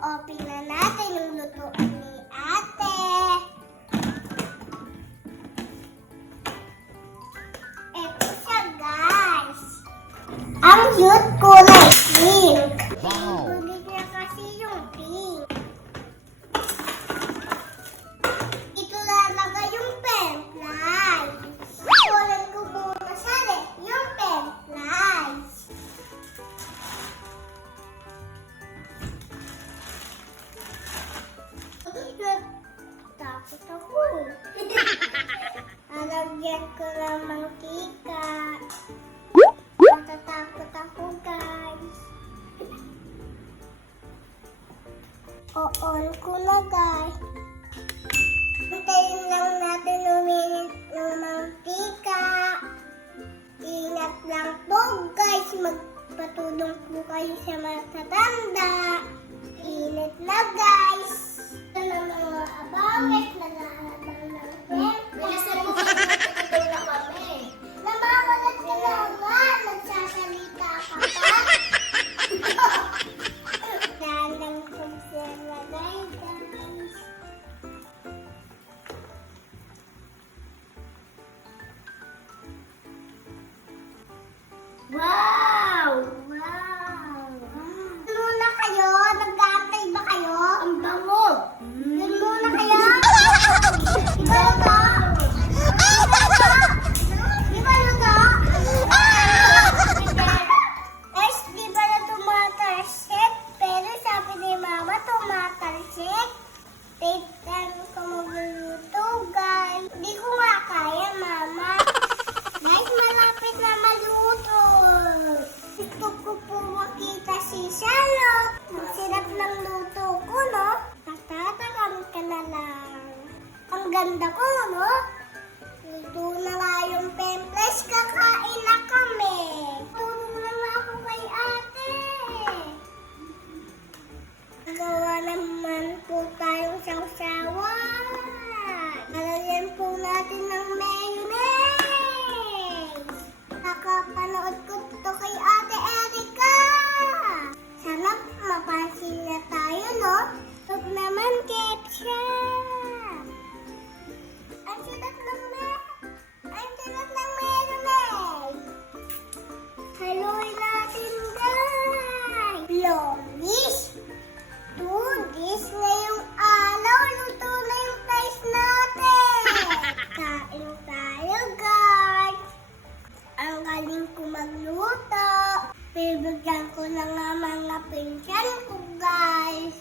O-open na natin yung lutuan ni ate. Ito siya, guys. Ang cute kulay pink. Gulit niya kasi yung pink. Ito lalagay yung pen flies. Kulan ko muna siya yung pen flies. Takot ako. Alagyan ko ng mantika. Natatakot ako, guys. O-on ko na, guys. Hintayin lang natin uminit ng mantika. Ingat lang po, guys. Magpatulong po kayo sa matatanda. Init na, guys. Ito na mga abangit. Nag-aabang ng tempo. Bilisan mo kung matutulog na kami. Namamalat ka na nga. Nagsasalita ka pa. Dalang pagsalagay, guys. Wow! Wow! Muna kayo? Nag-aantay ba kayo? Ang bango. Doon muna kayo? Di ba luto? Di ba luto? Guys, di ba na tumatalsik? Pero sabi ni mama tumatalsik. Take time ko magluluto, guys. Hindi ko nga kaya, mama. Guys, malapit na maluto. Gusto ko po makita si Charlotte. Ang sarap ng luto ko, no? Tatatakam ka na lang. Ang ganda ko, no? Luto na nga yung pemples. Kakain na kami. Tulong na nga ako kay ate. Gawa naman po tayong sawsawan. Lalagyan po natin ng mayonnaise. Nakapanood ko to kay Ate Erica. Sana mapansin na tayo, no? Huwag naman ketchup. Ang sarap ng mayonnaise. Haluin natin, guys. Lomis. This ngayong araw, luto na yung rice natin. Kain tayo, guys. Ang galing ko magluto. Bibigyan ko na nga mga pinsan ko, guys.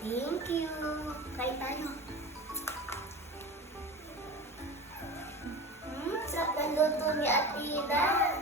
Thank you. Kain tayo. Sarap ng luto ni Atina.